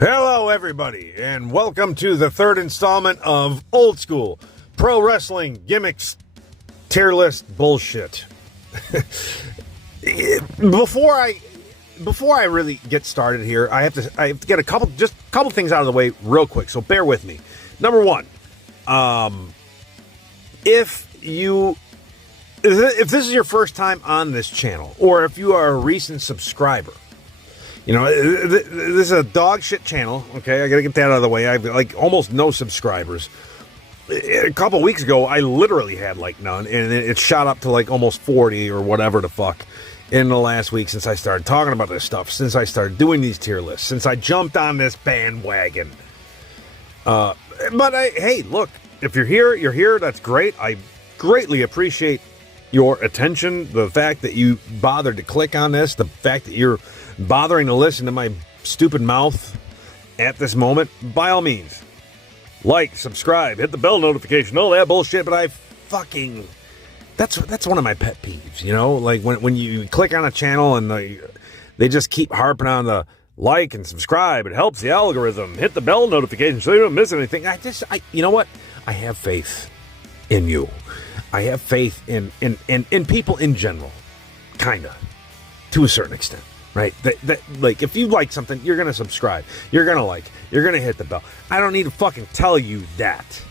Hello, everybody, and welcome to the third installment of Old School Pro Wrestling Gimmicks Tier List bullshit. Before I really get started here, I have to get a couple things out of the way real quick. So bear with me. Number one, if this is your first time on this channel, or if you are a recent subscriber. You know, this is a dog shit channel, okay? I gotta get that out of the way. I have, like, almost no subscribers. A couple weeks ago, I literally had, like, none, and it shot up to, like, almost 40 or whatever the fuck in the last week since I started talking about this stuff, since I started doing these tier lists, since I jumped on this bandwagon. But, hey, look, if you're here, you're here. That's great. I greatly appreciate your attention, the fact that you bothered to click on this, the fact that you're bothering to listen to my stupid mouth at this moment. By all means, like, subscribe, hit the bell notification, all that bullshit. But that's one of my pet peeves, you know, like when you click on a channel and they just keep harping on the like and subscribe. It helps the algorithm. Hit the bell notification so you don't miss anything. You know what? I have faith in you. I have faith in people in general, kinda, to a certain extent. Right? That like, if you like something, you're going to subscribe. You're going to like. You're going to hit the bell. I don't need to fucking tell you that.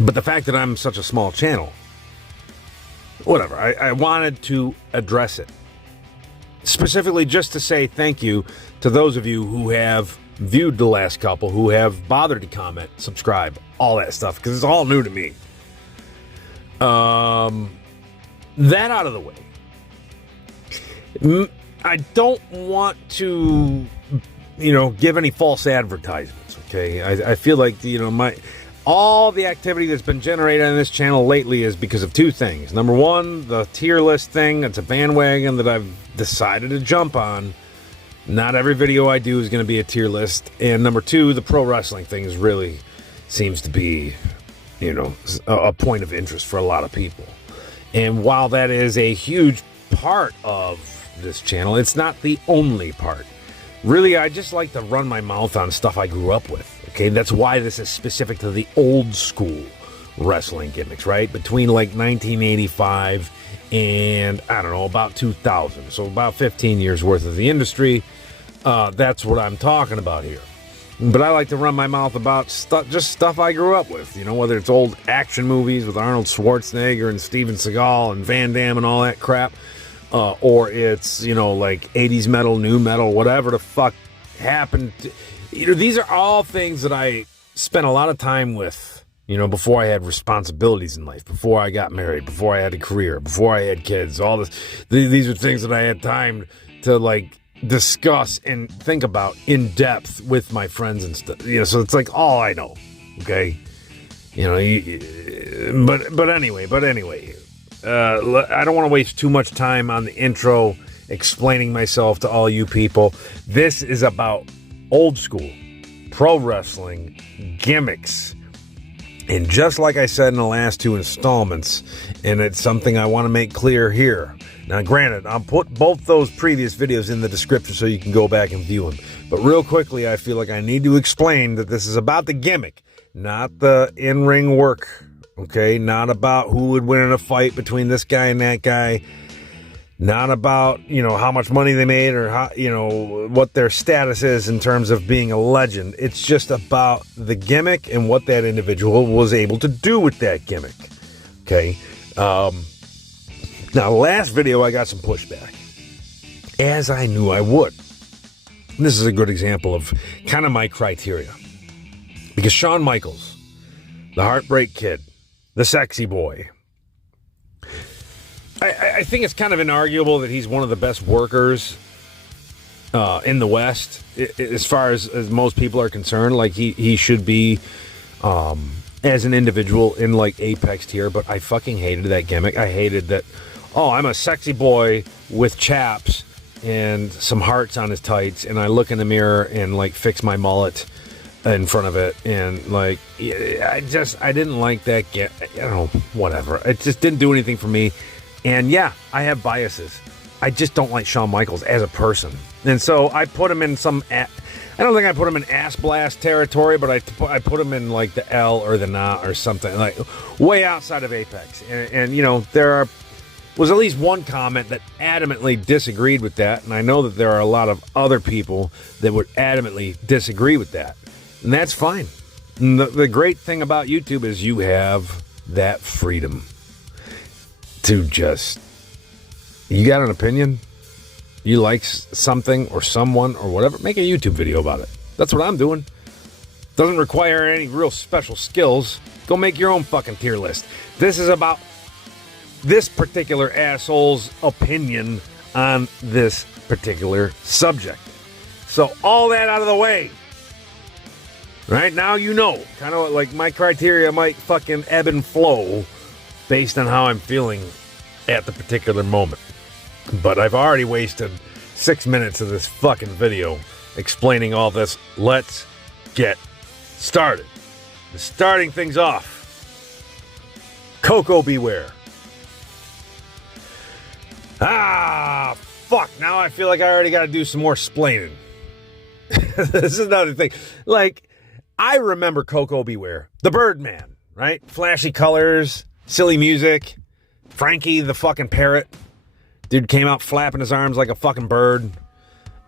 But the fact that I'm such a small channel, whatever, I wanted to address it. Specifically just to say thank you to those of you who have viewed the last couple, who have bothered to comment, subscribe, all that stuff, because it's all new to me. That out of the way. I don't want to, give any false advertisements, okay? I feel like, all the activity that's been generated on this channel lately is because of two things. Number one, the tier list thing. It's a bandwagon that I've decided to jump on. Not every video I do is going to be a tier list. And number two, the pro wrestling thing really seems to be, a point of interest for a lot of people. And while that is a huge part of this channel, it's not the only part. Really, I just like to run my mouth on stuff I grew up with. Okay, that's why this is specific to the old school wrestling gimmicks, right? Between like 1985 and, I don't know, about 2000. So about 15 years worth of the industry. That's what I'm talking about here. But I like to run my mouth about just stuff I grew up with, whether it's old action movies with Arnold Schwarzenegger and Steven Seagal and Van Damme and all that crap. Or it's, like 80s metal, new metal, whatever the fuck happened. These are all things that I spent a lot of time with, before I had responsibilities in life, before I got married, before I had a career, before I had kids, all this. These are things that I had time to, like, discuss and think about in depth with my friends and stuff. So it's like all I know, okay? But anyway. I don't want to waste too much time on the intro explaining myself to all you people. This is about old school pro wrestling gimmicks. And just like I said in the last two installments, and it's something I want to make clear here. Now, granted, I'll put both those previous videos in the description so you can go back and view them. But real quickly, I feel like I need to explain that this is about the gimmick, not the in-ring work. Okay, not about who would win in a fight between this guy and that guy. Not about, how much money they made or how, what their status is in terms of being a legend. It's just about the gimmick and what that individual was able to do with that gimmick. Okay. Now, last video, I got some pushback, as I knew I would. And this is a good example of kind of my criteria. Because Shawn Michaels, the Heartbreak Kid, the sexy boy. I think it's kind of inarguable that he's one of the best workers in the West, as far as most people are concerned. Like, he should be, as an individual, in, like, Apex tier, but I fucking hated that gimmick. I hated that, I'm a sexy boy with chaps and some hearts on his tights, and I look in the mirror and, like, fix my mullet in front of it, and, like, I didn't like that whatever. It just didn't do anything for me. And yeah, I have biases. I just don't like Shawn Michaels as a person. And so I put him in some... I don't think I put him in ass blast territory, but I put him in like the L or the nah or something, like way outside of Apex. And you know, there was at least one comment that adamantly disagreed with that, and I know that there are a lot of other people that would adamantly disagree with that. And that's fine. And the great thing about YouTube is you have that freedom to just... You got an opinion? You like something or someone or whatever? Make a YouTube video about it. That's what I'm doing. Doesn't require any real special skills. Go make your own fucking tier list. This is about this particular asshole's opinion on this particular subject. So all that out of the way. Right now, you know, kind of like my criteria might fucking ebb and flow based on how I'm feeling at the particular moment. But I've already wasted 6 minutes of this fucking video explaining all this. Let's get started. Starting things off, Coco Beware. Fuck. Now I feel like I already got to do some more splaining. This is another thing. Like, I remember Coco Beware, the Birdman, right? Flashy colors, silly music, Frankie the fucking parrot. Dude came out flapping his arms like a fucking bird.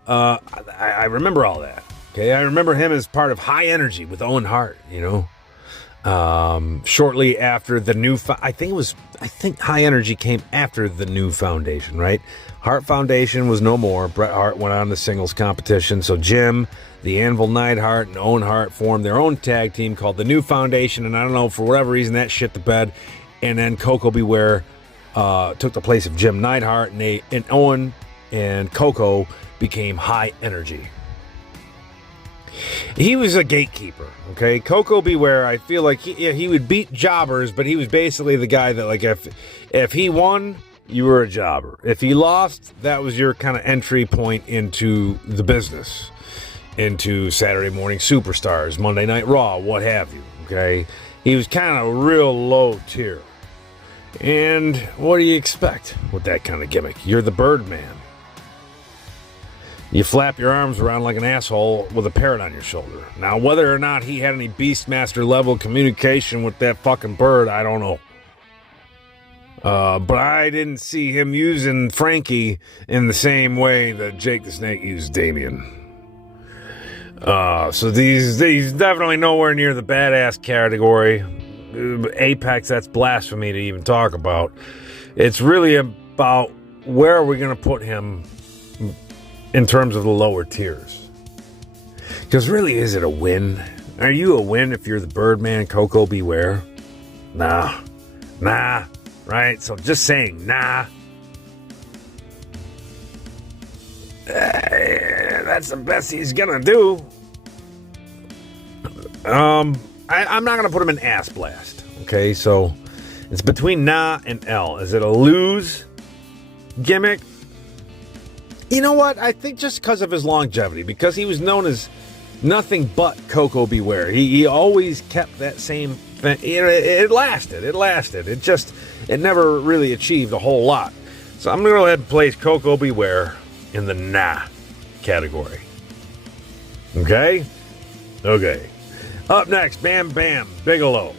I remember all that. Okay, I remember him as part of High Energy with Owen Hart, you know. Shortly after the new... I think High Energy came after the new foundation, right? Hart Foundation was no more. Bret Hart went on to singles competition. So Jim, the Anvil Neidhart, and Owen Hart formed their own tag team called the New Foundation. And I don't know, for whatever reason, that shit the bed. And then Coco Beware took the place of Jim Neidhart, and Owen and Coco became High Energy. He was a gatekeeper, okay? Coco Beware, I feel like he would beat jobbers, but he was basically the guy that, like, if he won, you were a jobber. If he lost, that was your kind of entry point into the business, into Saturday Morning Superstars, Monday Night Raw, what have you, okay? He was kind of real low tier. And what do you expect with that kind of gimmick? You're the Birdman. You flap your arms around like an asshole with a parrot on your shoulder. Now, whether or not he had any Beastmaster level communication with that fucking bird, I don't know. But I didn't see him using Frankie in the same way that Jake the Snake used Damien. So he's definitely nowhere near the badass category. Apex, that's blasphemy to even talk about. It's really about where are we going to put him in terms of the lower tiers. Because really, is it a win? Are you a win if you're the Birdman, Coco Beware? Nah, right? So just saying, nah. That's the best he's going to do. I'm not going to put him in ass blast, okay? So it's between nah and L. Is it a lose gimmick? You know what? I think just because of his longevity, because he was known as nothing but Coco Beware. He always kept that same thing. It lasted. It never really achieved a whole lot. So I'm going to go ahead and place Coco Beware in the nah category. Okay? Okay. Up next, Bam Bam Bigelow.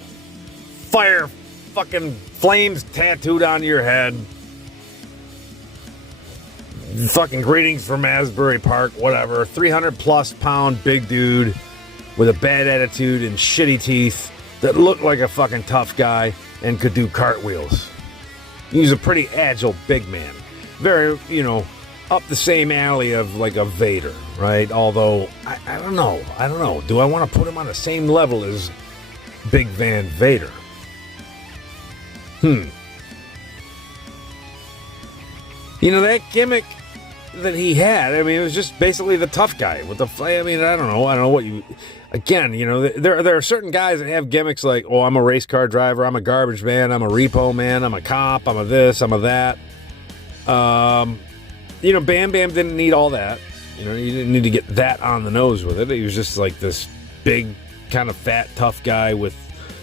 Fire fucking flames tattooed on your head. Fucking greetings from Asbury Park, whatever. 300 plus pound big dude with a bad attitude and shitty teeth that looked like a fucking tough guy and could do cartwheels. He was a pretty agile big man. Very, up the same alley of like a Vader, right? Although, I don't know. Do I want to put him on the same level as Big Van Vader? That gimmick that he had, it was just basically the tough guy with the, I don't know what you, again, there are certain guys that have gimmicks like, oh, I'm a race car driver, I'm a garbage man, I'm a repo man, I'm a cop, I'm a this, I'm a that. Bam Bam didn't need all that. You didn't need to get that on the nose with it. He was just like this big, kind of fat, tough guy with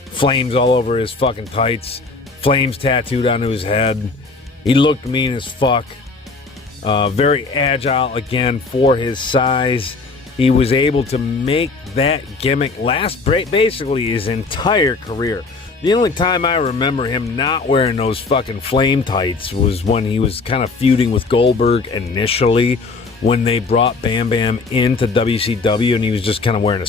flames all over his fucking tights, flames tattooed onto his head. He looked mean as fuck. Very agile, again, for his size. He was able to make that gimmick last basically his entire career. The only time I remember him not wearing those fucking flame tights was when he was kind of feuding with Goldberg initially, when they brought Bam Bam into WCW and he was just kind of wearing a a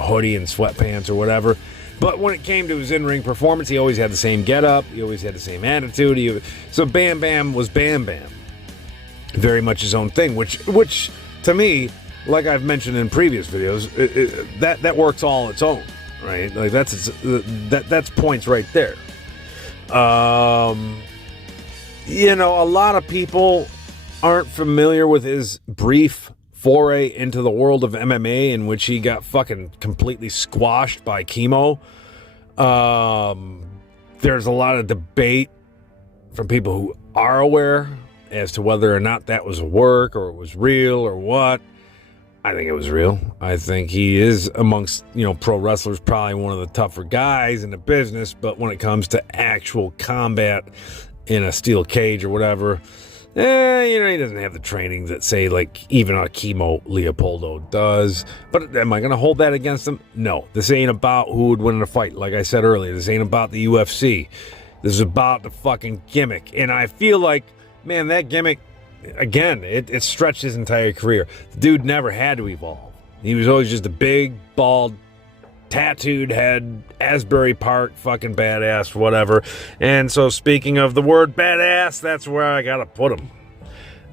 hoodie and sweatpants or whatever. But when it came to his in-ring performance, he always had the same getup. He always had the same attitude. So Bam Bam was Bam Bam. Very much his own thing, which to me, like I've mentioned in previous videos, that works all its own. Right, like that's points right there. A lot of people aren't familiar with his brief foray into the world of MMA, in which he got fucking completely squashed by chemo. There's a lot of debate from people who are aware as to whether or not that was work or it was real or what. I think it was real. I think he is amongst, pro wrestlers, probably one of the tougher guys in the business. But when it comes to actual combat in a steel cage or whatever, he doesn't have the training that, say, like, even a chemo Leopoldo does. But am I going to hold that against him? No. This ain't about who would win in a fight. Like I said earlier, this ain't about the UFC. This is about the fucking gimmick. And I feel like, man, that gimmick, again, it stretched his entire career. The dude never had to evolve. He was always just a big, bald, tattooed head, Asbury Park, fucking badass, whatever. And so, speaking of the word badass, that's where I gotta put him.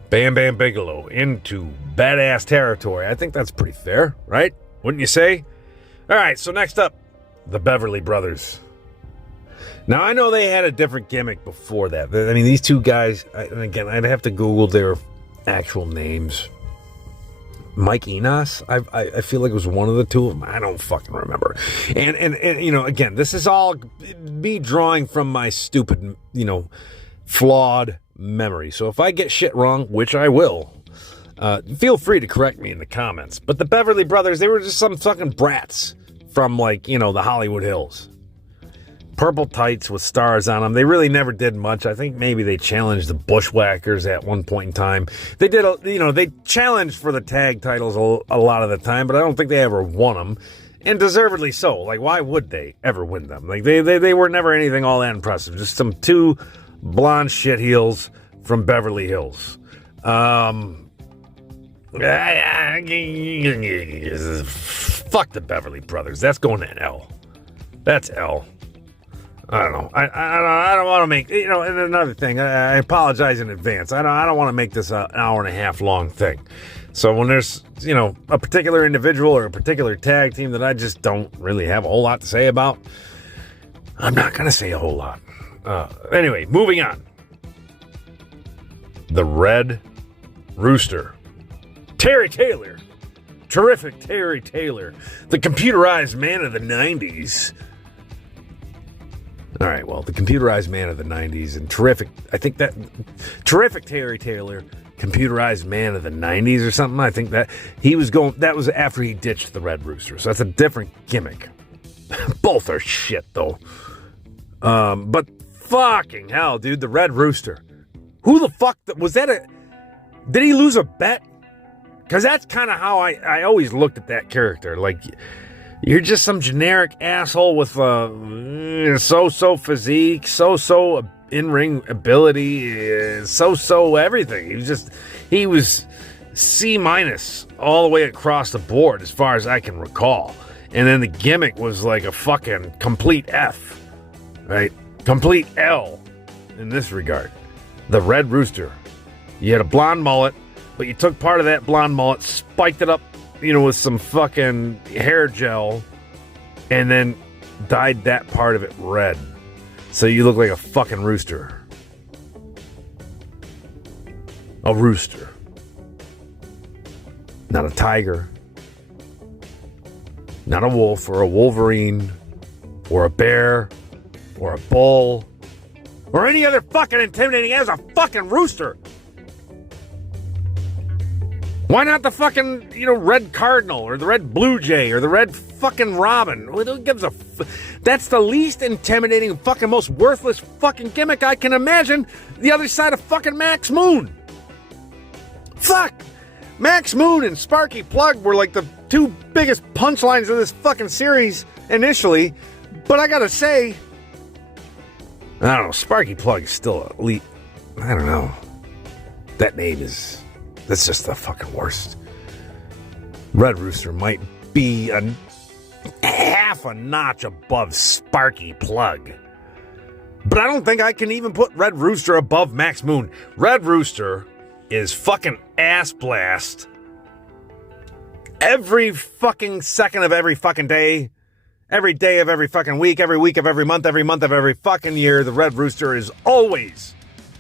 Bam Bam Bigelow into badass territory. I think that's pretty fair, right? Wouldn't you say? All right, so next up, the Beverly Brothers. Now, I know they had a different gimmick before that. I mean, these two guys, and again, I'd have to Google their actual names. Mike Enos, I feel like it was one of the two of them. I don't fucking remember. And again, this is all me drawing from my stupid, flawed memory. So if I get shit wrong, which I will, feel free to correct me in the comments. But the Beverly Brothers, they were just some fucking brats from, the Hollywood Hills. Purple tights with stars on them. They really never did much. I think maybe they challenged the Bushwhackers at one point in time. They did, they challenged for the tag titles a lot of the time, but I don't think they ever won them. And deservedly so. Like, why would they ever win them? Like, they were never anything all that impressive. Just some two blonde shitheels from Beverly Hills. Fuck the Beverly Brothers. That's going to L. That's L. I don't know. I don't want to make, and another thing, I apologize in advance. I don't want to make this an hour and a half long thing. So when there's, a particular individual or a particular tag team that I just don't really have a whole lot to say about, I'm not going to say a whole lot. Anyway, moving on. The Red Rooster. Terry Taylor. Terrific Terry Taylor. The computerized man of the 90s. All right, well, the computerized man of the 90s and terrific Terry Taylor, computerized man of the 90s or something. I think that that was after he ditched the Red Rooster. So that's a different gimmick. Both are shit, though. But fucking hell, dude, the Red Rooster. Who the fuck, was that did he lose a bet? Because that's kind of how I always looked at that character. Like, you're just some generic asshole with so-so physique, so-so in-ring ability, so-so everything. He was C- all the way across the board as far as I can recall. And then the gimmick was like a fucking complete F, right? Complete L in this regard. The Red Rooster. You had a blonde mullet, but you took part of that blonde mullet, spiked it up, with some fucking hair gel, and then dyed that part of it red. So you look like a fucking rooster. A rooster. Not a tiger. Not a wolf or a wolverine or a bear or a bull or any other fucking intimidating as a fucking rooster. Why not the fucking, red cardinal or the red blue jay or the red fucking robin? Who gives a That's the least intimidating, fucking most worthless fucking gimmick I can imagine the other side of fucking Max Moon. Fuck! Max Moon and Sparky Plug were like the two biggest punchlines of this fucking series initially. But I gotta say, I don't know, Sparky Plug is still elite. I don't know. That's just the fucking worst. Red Rooster might be a half a notch above Sparky Plug. But I don't think I can even put Red Rooster above Max Moon. Red Rooster is fucking ass blast. Every fucking second of every fucking day. Every day of every fucking week. Every week of every month of every fucking year. The Red Rooster is always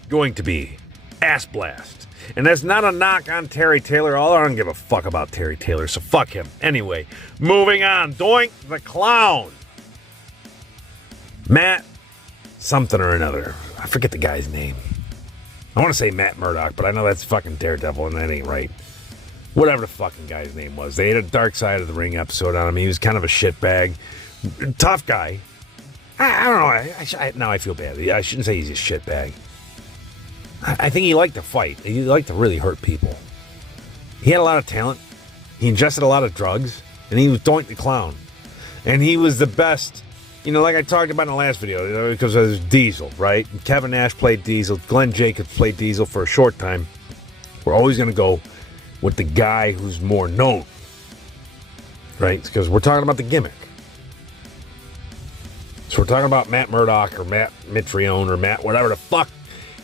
going to be ass blast. And that's not a knock on Terry Taylor. I don't give a fuck about Terry Taylor, so fuck him. Anyway, moving on. Doink the Clown. Matt something or another. I forget the guy's name. I want to say Matt Murdock, but I know that's fucking Daredevil, and that ain't right. Whatever the fucking guy's name was. They had a Dark Side of the Ring episode on him. He was kind of a shitbag. Tough guy. I don't know. Now I feel bad. I shouldn't say he's a shitbag. I think he liked to fight. He liked to really hurt people. He had a lot of talent. He ingested a lot of drugs. And he was Doink the Clown. And he was the best, like I talked about in the last video, because it was Diesel, right? And Kevin Nash played Diesel. Glenn Jacobs played Diesel for a short time. We're always going to go with the guy who's more known, right? Because we're talking about the gimmick. So we're talking about Matt Murdock or Matt Mitrione or Matt, whatever the fuck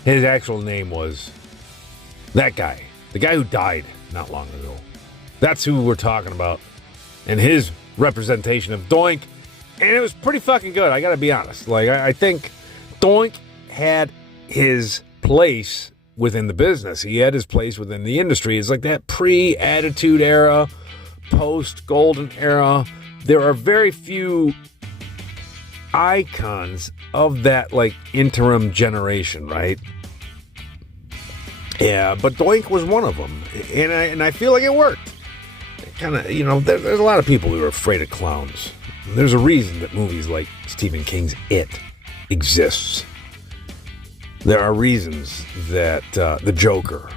his actual name was. That guy. The guy who died not long ago. That's who we're talking about. And his representation of Doink. And it was pretty fucking good, I gotta be honest. Like, I think Doink had his place within the business. He had his place within the industry. It's like that pre-Attitude Era, post-Golden Era. There are very few icons of that, like, interim generation, right? Yeah, but Doink was one of them. And I feel like it worked. Kind of, there's a lot of people who are afraid of clowns. There's a reason that movies like Stephen King's It exists. There are reasons that the Joker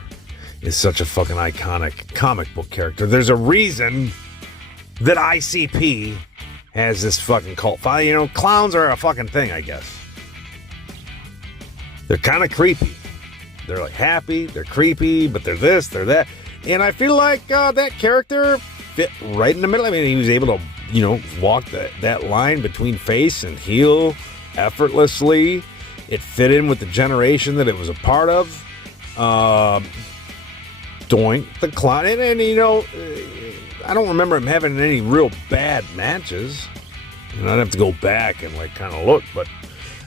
is such a fucking iconic comic book character. There's a reason that ICP has this fucking cult following. Clowns are a fucking thing, I guess. They're kind of creepy. They're like happy, they're creepy, but they're this, they're that. And I feel like that character fit right in the middle. I mean, he was able to, walk that line between face and heel effortlessly. It fit in with the generation that it was a part of. Doink the Clown. And I don't remember him having any real bad matches. I'd have to go back and kind of look. But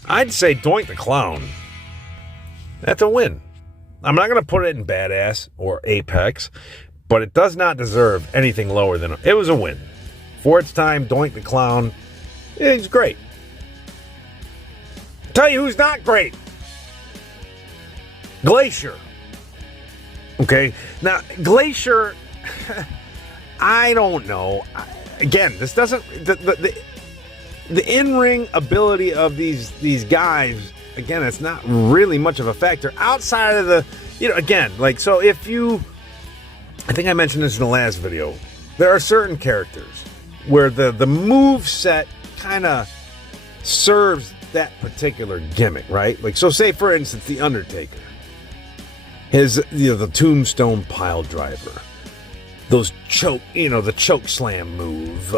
I'd say Doink the Clown. That's a win. I'm not going to put it in Badass or Apex, but it does not deserve anything lower than it was a win. For its time, Doink the Clown is great. Tell you who's not great. Glacier. Okay, now Glacier, I don't know. Again, this doesn't the in-ring ability of these guys. Again, it's not really much of a factor outside of the, so if you, I think I mentioned this in the last video, there are certain characters where the move set kind of serves that particular gimmick, right? Like, so say for instance, The Undertaker, the tombstone pile driver, those the choke slam move,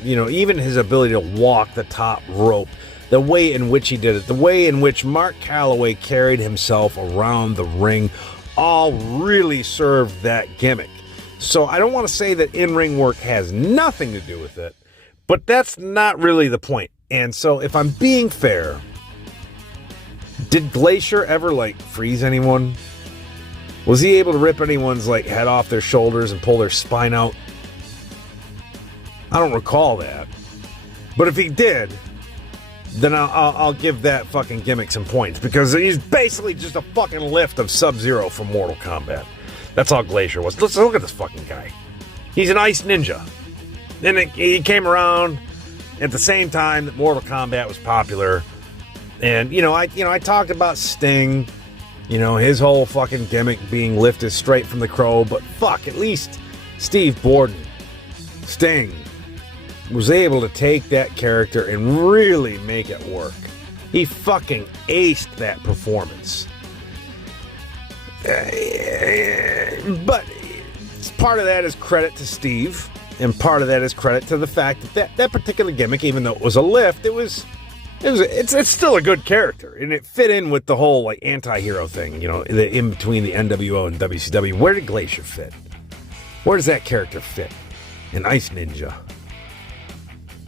even his ability to walk the top rope, the way in which he did it, the way in which Mark Calloway carried himself around the ring, all really served that gimmick. So I don't want to say that in-ring work has nothing to do with it, but that's not really the point. And so if I'm being fair, did Glacier ever freeze anyone? Was he able to rip anyone's head off their shoulders and pull their spine out? I don't recall that. But if he did, then I'll give that fucking gimmick some points, because he's basically just a fucking lift of Sub-Zero from Mortal Kombat. That's all Glacier was. Let's look at this fucking guy. He's an ice ninja. Then he came around at the same time that Mortal Kombat was popular. And I talked about Sting You know, his whole fucking gimmick being lifted straight from the crow, but fuck, at least Steve Borden, Sting, was able to take that character and really make it work. He fucking aced that performance. But part of that is credit to Steve, and part of that is credit to the fact that particular gimmick, even though it was a lift, it's still a good character, and it fit in with the whole like anti-hero thing, you know, in between the NWO and WCW. Where did Glacier fit? Where does that character fit? An Ice Ninja.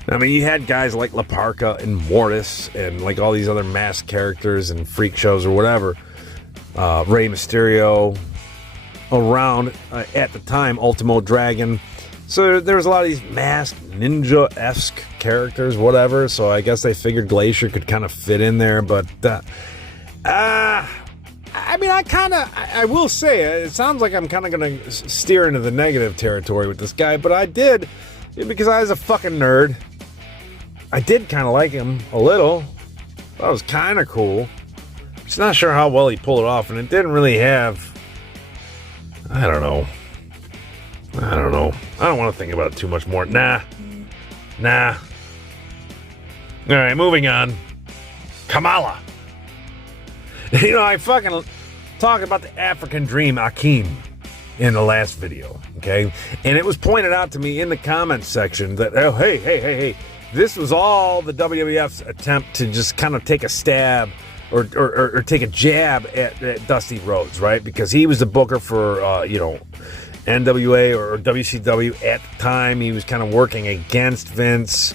I mean, you had guys like La Parka and Mortis and like all these other masked characters and freak shows or whatever. Rey Mysterio around at the time, Ultimo Dragon. So there was a lot of these masked ninja-esque characters, whatever. So I guess they figured Glacier could kind of fit in there. But, I mean, I will say, it sounds like I'm kind of going to steer into the negative territory with this guy. But I did, because I was a fucking nerd. I did kind of like him a little. That was kind of cool. Just not sure how well he pulled it off. And it didn't really have, I don't know. I don't want to think about it too much more. Nah. All right, moving on. Kamala. You know, I fucking talked about the African Dream, Akeem, in the last video, okay? And it was pointed out to me in the comments section that, oh, hey, this was all the WWF's attempt to just kind of take a stab or take a jab at Dusty Rhodes, right? Because he was the booker for, NWA or WCW at the time. He was kind of working against Vince.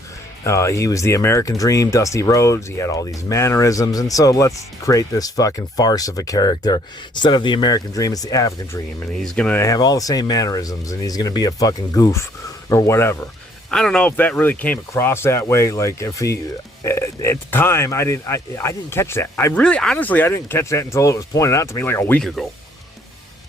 He was the American Dream, Dusty Rhodes. He had all these mannerisms. And so let's create this fucking farce of a character. Instead of the American Dream, it's the African Dream. And he's going to have all the same mannerisms. And he's going to be a fucking goof or whatever. I don't know if that really came across that way. Like, if he... At the time, I didn't catch that. Honestly, I didn't catch that until it was pointed out to me like a week ago.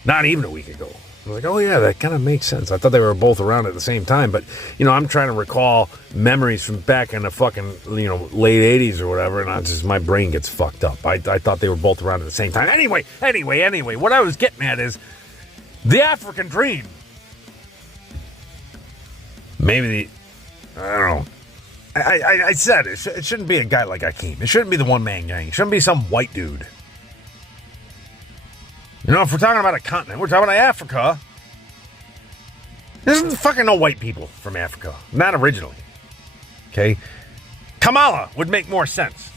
Not even a week ago. I was like, oh yeah, that kind of makes sense. I thought they were both around at the same time, but, you know, I'm trying to recall memories from back in the fucking, late 80s or whatever, and my brain gets fucked up. I thought they were both around at the same time. Anyway, what I was getting at is the African Dream. Maybe I don't know. I said it shouldn't be a guy like Akeem. It shouldn't be the one-man gang. It shouldn't be some white dude. You know, if we're talking about a continent, we're talking about Africa. There's fucking no white people from Africa. Not originally. Okay? Kamala would make more sense.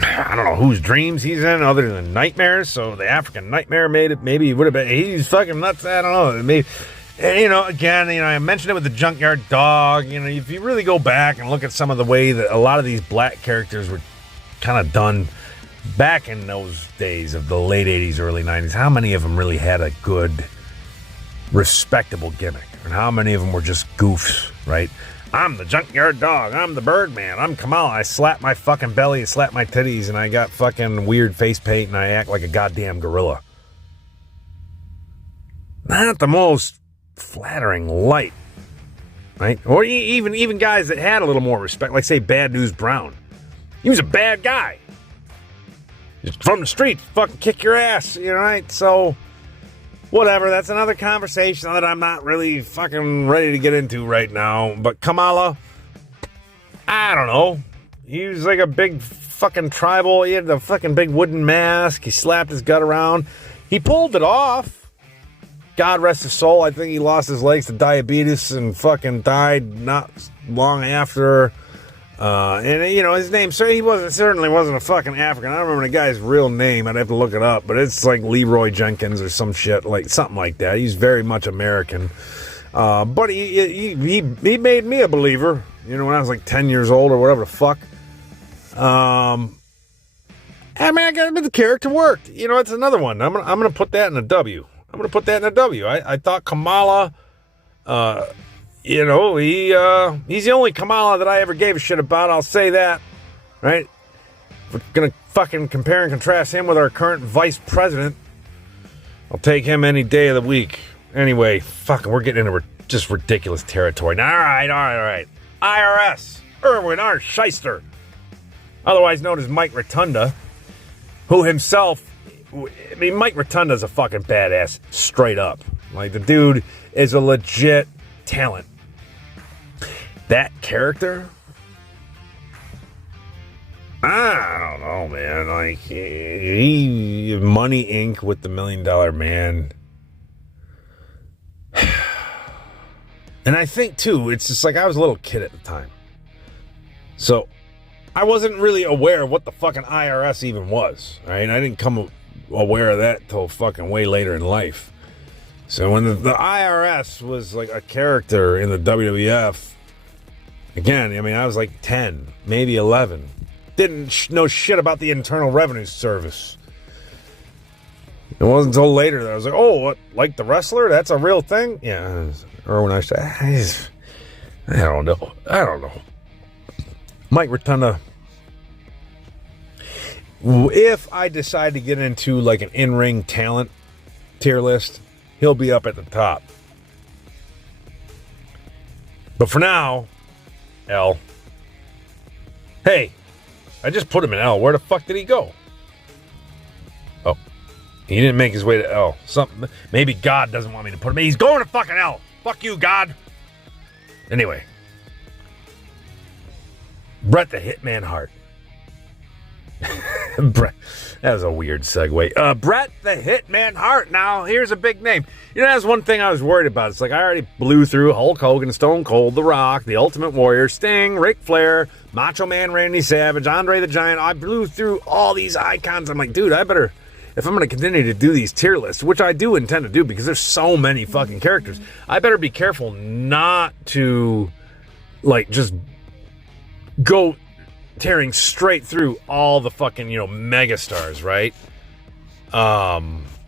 I don't know whose dreams he's in other than nightmares, so the African Nightmare made it. Maybe he would have been. He's fucking nuts. I don't know. Maybe, I mentioned it with the Junkyard Dog. You know, if you really go back and look at some of the way that a lot of these black characters were kind of done back in those days of the late 80s, early 90s, how many of them really had a good, respectable gimmick? And how many of them were just goofs, right? I'm the Junkyard Dog. I'm the Birdman. I'm Kamala. I slap my fucking belly and slap my titties, and I got fucking weird face paint, and I act like a goddamn gorilla. Not the most flattering light, right? Or even guys that had a little more respect, like, say, Bad News Brown. He was a bad guy. Just from the street, fucking kick your ass, right? So, whatever, that's another conversation that I'm not really fucking ready to get into right now. But Kamala, I don't know. He was like a big fucking tribal. He had the fucking big wooden mask. He slapped his gut around. He pulled it off. God rest his soul. I think he lost his legs to diabetes and fucking died not long after. His name, certainly wasn't a fucking African. I don't remember the guy's real name. I'd have to look it up, but it's like Leroy Jenkins or some shit, like something like that. He's very much American. But he made me a believer, when I was like 10 years old or whatever the fuck. The character worked. It's another one. I'm gonna put that in a W. I thought Kamala, he's the only Kamala that I ever gave a shit about. I'll say that, right? We're gonna fucking compare and contrast him with our current vice president. I'll take him any day of the week. Anyway, fucking, we're getting into just ridiculous territory. Now, all right. IRS, Irwin R. Shyster, otherwise known as Mike Rotunda. who himself, I mean, Mike Rotunda's a fucking badass, straight up. Like, the dude is a legit talent. That character, I don't know, man. Like, he Money Inc. with the $1 Million Man. And I think, too, it's just like I was a little kid at the time. So, I wasn't really aware of what the fucking IRS even was, right? I didn't come aware of that till fucking way later in life. So, when the IRS was like a character in the WWF, again, I mean, I was like 10, maybe 11. Didn't know shit about the Internal Revenue Service. It wasn't until later that I was like, oh, what, like the wrestler? That's a real thing? Yeah. Or when I don't know. Mike Rotunda. If I decide to get into like an in-ring talent tier list, he'll be up at the top. But for now, L. Hey, I just put him in L. Where the fuck did he go? Oh, he didn't make his way to L. Maybe God doesn't want me to put him in. He's going to fucking L. Fuck you, God. Anyway. Bret the Hitman Hart. Bret. That was a weird segue. Bret the Hitman Hart. Now, here's a big name. You know, that's one thing I was worried about. It's like I already blew through Hulk Hogan, Stone Cold, The Rock, The Ultimate Warrior, Sting, Ric Flair, Macho Man Randy Savage, Andre the Giant. I blew through all these icons. I'm like, dude, I better, if I'm going to continue to do these tier lists, which I do intend to do because there's so many fucking characters, I better be careful not to, like, just go tearing straight through all the fucking, megastars, right?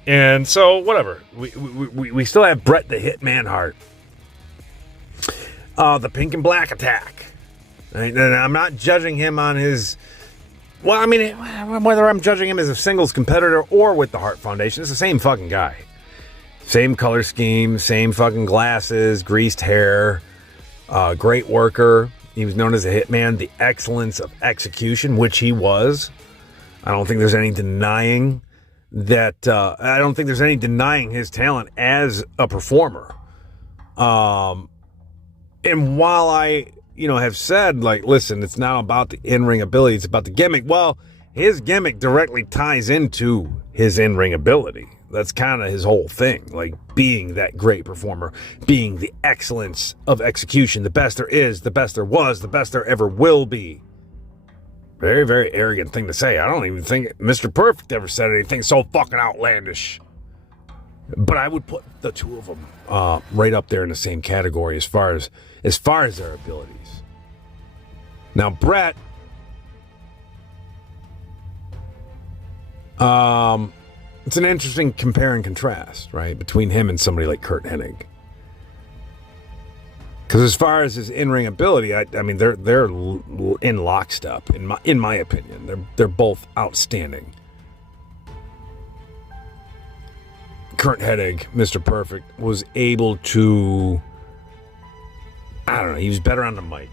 And so, whatever. We still have Bret the Hitman Hart. The Pink and Black Attack. Right? And I'm not judging him on his... Well, I mean, whether I'm judging him as a singles competitor or with the Hart Foundation, it's the same fucking guy. Same color scheme, same fucking glasses, greased hair, great worker. He was known as a hitman, the excellence of execution, which he was. I don't think there's any denying that. I don't think there's any denying his talent as a performer. And while I, have said, like, listen, it's not about the in-ring ability, it's about the gimmick. Well, his gimmick directly ties into his in-ring ability. That's kind of his whole thing, like being that great performer, being the excellence of execution, the best there is, the best there was, the best there ever will be. Very, very arrogant thing to say. I don't even think Mr. Perfect ever said anything so fucking outlandish. But I would put the two of them right up there in the same category as far as their abilities. Now, Bret, it's an interesting compare and contrast, right, between him and somebody like Curt Hennig. Because as far as his in-ring ability, I mean, they're in lockstep, in my opinion. They're both outstanding. Curt Hennig, Mr. Perfect, was able to, I don't know, he was better on the mic.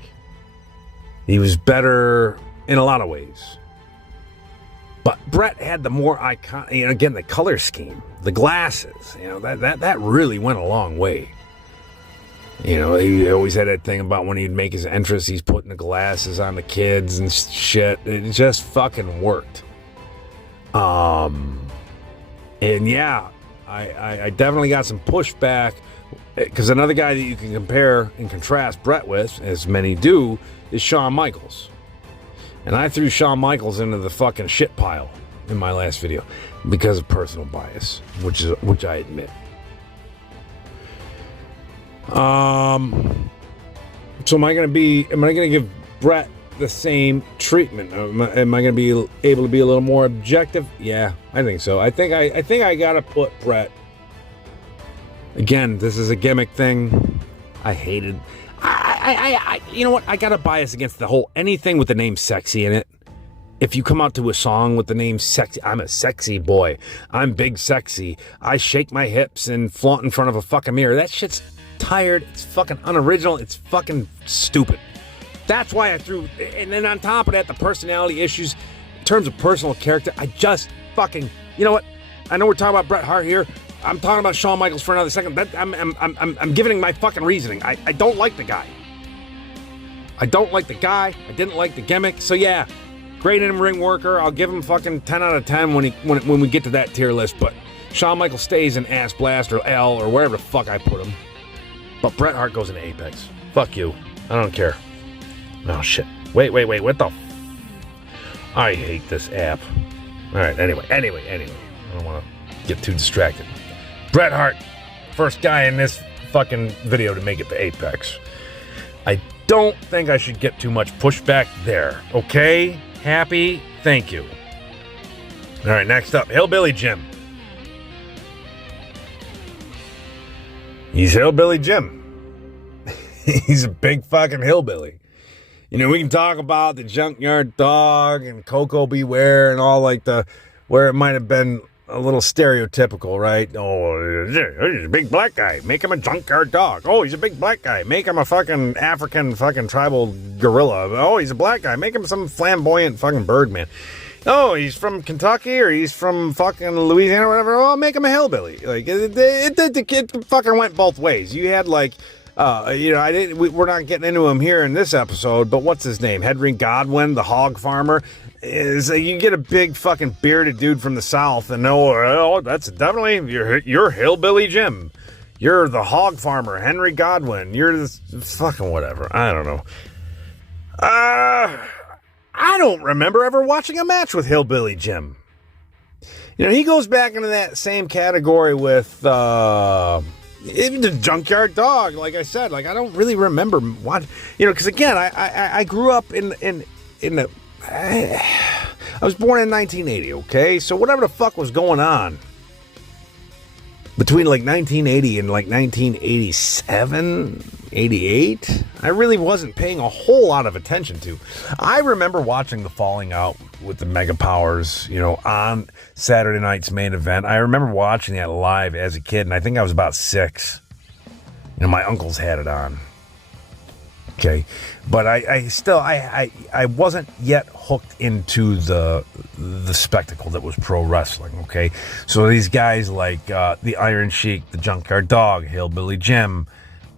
He was better in a lot of ways. But Bret had the more iconic, again, the color scheme, the glasses, that really went a long way. He always had that thing about when he'd make his entrance, he's putting the glasses on the kids and shit. It just fucking worked. And yeah, I definitely got some pushback because another guy that you can compare and contrast Bret with, as many do, is Shawn Michaels. And I threw Shawn Michaels into the fucking shit pile in my last video because of personal bias, which I admit. So am I going to give Bret the same treatment? Am I going to be able to be a little more objective? Yeah, I think so. I think I got to put Bret. Again, this is a gimmick thing. I hated. You know what? I got a bias against the whole anything with the name sexy in it. If you come out to a song with the name sexy, I'm a sexy boy. I'm big sexy. I shake my hips and flaunt in front of a fucking mirror. That shit's tired. It's fucking unoriginal. It's fucking stupid. That's why I threw. And then on top of that, the personality issues terms of personal character, I just fucking, you know what? I know we're talking about Bret Hart here. I'm talking about Shawn Michaels for another second. I'm giving my fucking reasoning. I don't like the guy. I don't like the guy. I didn't like the gimmick. So yeah, great in-ring worker. I'll give him fucking 10 out of 10 when we get to that tier list. But Shawn Michaels stays in Ass Blast or L or wherever the fuck I put him. But Bret Hart goes into Apex. Fuck you. I don't care. Oh shit. Wait. What the? I hate this app. All right. Anyway. I don't want to get too distracted. Bret Hart, first guy in this fucking video to make it to Apex. I don't think I should get too much pushback there. Okay? Happy? Thank you. All right, next up, Hillbilly Jim. He's Hillbilly Jim. He's a big fucking hillbilly. You know, we can talk about the Junkyard Dog and Coco Beware and all like where it might have been a little stereotypical, right? Oh, he's a big black guy. Make him a junkyard dog. Oh, he's a big black guy. Make him a fucking African fucking tribal gorilla. Oh, he's a black guy. Make him some flamboyant fucking Birdman. Oh, he's from Kentucky or he's from fucking Louisiana or whatever. Oh, make him a hillbilly. Like, it fucking went both ways. You had like, we're not getting into him here in this episode, but what's his name? Henry Godwin, the hog farmer. Is you get a big fucking bearded dude from the South and that's definitely you're Hillbilly Jim. You're the hog farmer, Henry Godwin. You're this fucking whatever. I don't know. I don't remember ever watching a match with Hillbilly Jim. You know, he goes back into that same category with the Junkyard Dog. Like I said, like I don't really remember what, because again, I grew up in the. I was born in 1980, okay? So whatever the fuck was going on between like 1980 and like 1987, 88, I really wasn't paying a whole lot of attention to. I remember watching the Falling Out with the Mega Powers, on Saturday night's main event. I remember watching that live as a kid, and I think I was about 6. My uncles had it on. Okay, but I wasn't yet hooked into the spectacle that was pro wrestling. Okay, so these guys like the Iron Sheik, the Junkyard Dog, Hillbilly Jim.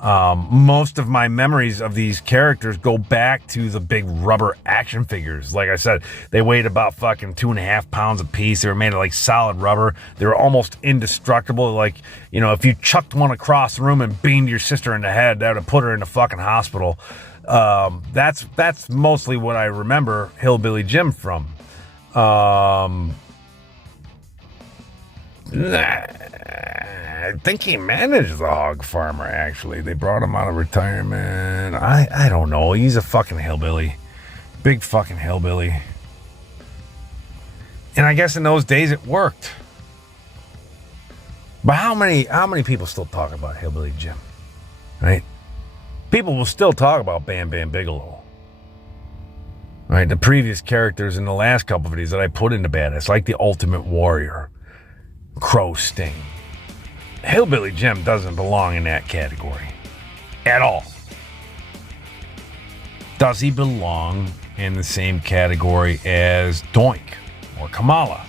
Most of my memories of these characters go back to the big rubber action figures. Like I said, they weighed about fucking 2.5 pounds a piece. They were made of like solid rubber. They were almost indestructible. Like, if you chucked one across the room and beamed your sister in the head, that would have put her in the fucking hospital. That's mostly what I remember Hillbilly Jim from. I think he managed the hog farmer, actually. They brought him out of retirement. I don't know. He's a fucking hillbilly. Big fucking hillbilly. And I guess in those days it worked. But how many people still talk about Hillbilly Jim? Right? People will still talk about Bam Bam Bigelow. Right? The previous characters in the last couple of videos that I put into Badass, like the Ultimate Warrior, Crow Sting. Hillbilly Jim doesn't belong in that category at all. Does he belong in the same category as Dink or Kamala?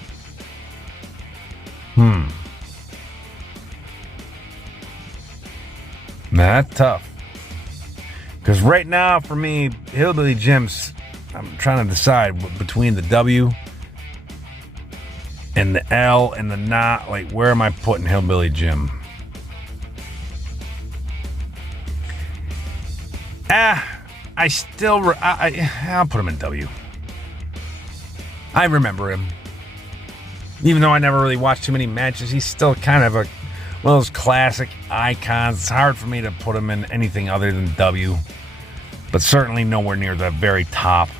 That's tough. Because right now, for me, Hillbilly Jim's, I'm trying to decide between the W and the L and the not. Like, where am I putting Hillbilly Jim? I'll put him in W. I remember him. Even though I never really watched too many matches, he's still kind of one of those classic icons. It's hard for me to put him in anything other than W. But certainly nowhere near the very top.